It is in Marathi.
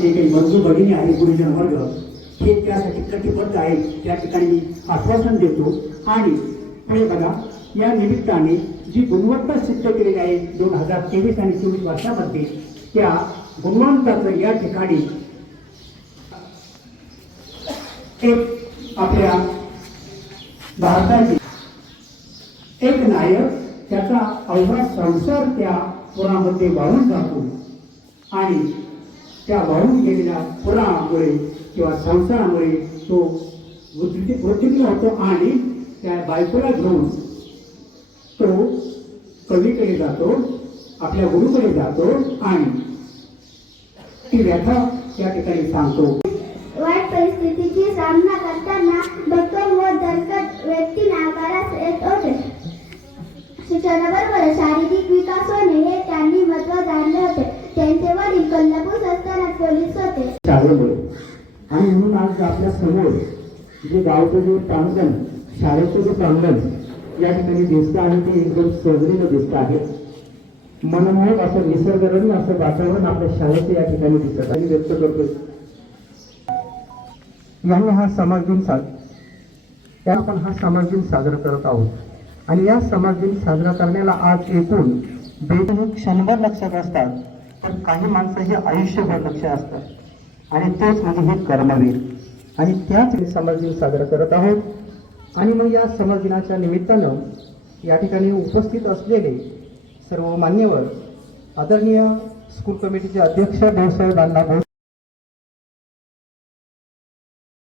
जे काही बंधू भगिनी आहे गुरुजन वर्ग हे त्यासाठी कटिबद्ध आहे, त्या ठिकाणी मी आश्वासन देतो. आणि पुढे बघा, या निमित्ताने जी गुणवत्ता सिद्ध केलेली आहे 2023 आणि 24 वर्षामध्ये, त्या गुणवंताचं या ठिकाणी एक आपल्या भारताचे एक नायक, त्याचा अवघा संसार त्या पुरामध्ये वाहून जातो आणि त्या वाहून गेलेल्या पुरामुळे किंवा संसारामुळे तो मृत्यूमुखी होतो आणि त्या बायकोला घेऊन तो कवीकडे जातो, आपल्या गुरुकडे जातो आणि ती व्यथा त्या ठिकाणी सांगतो. वाईट परिस्थितीची सामना करताना भक्कम व दणकट व्यक्ती नाकारास येत होते. शिक्षणाबरोबर शारीरिक विकास होणे हे त्यांनी महत्त्व जाणले होते. त्यांचे वडील कोल्हापूर संस्थानात पोलीस होते. शाळेमुळे आणि म्हणून आज आपल्या समोर जे गावचं जे प्रांगण, शाळेचं जे प्रांगण या ठिकाणी दिसतं आणि ते एकदम सजलेलं दिसतं आहे. मनमोहक असं निसर्गरम्य असं वातावरण आपल्या शाळेचं या ठिकाणी दिसत आहे, व्यक्त करतो. याने हा समाज दिन आपण हा समाज दिन साजरा करत आहोत आणि या समाज दिन साजरा करण्याला आज एकूण क्षणभर लक्षात असतात, तर काही माणसं हे आयुष्यभर लक्ष असतात आणि तेच म्हणजे हे कर्मवीर. आणि त्याच समाज दिन साजरा करत आहोत. आणि मग या समाज दिनाच्या निमित्तानं या ठिकाणी उपस्थित असलेले सर्व मान्यवर, आदरणीय स्कूल कमिटीचे अध्यक्ष भाऊसाहेब अण्णा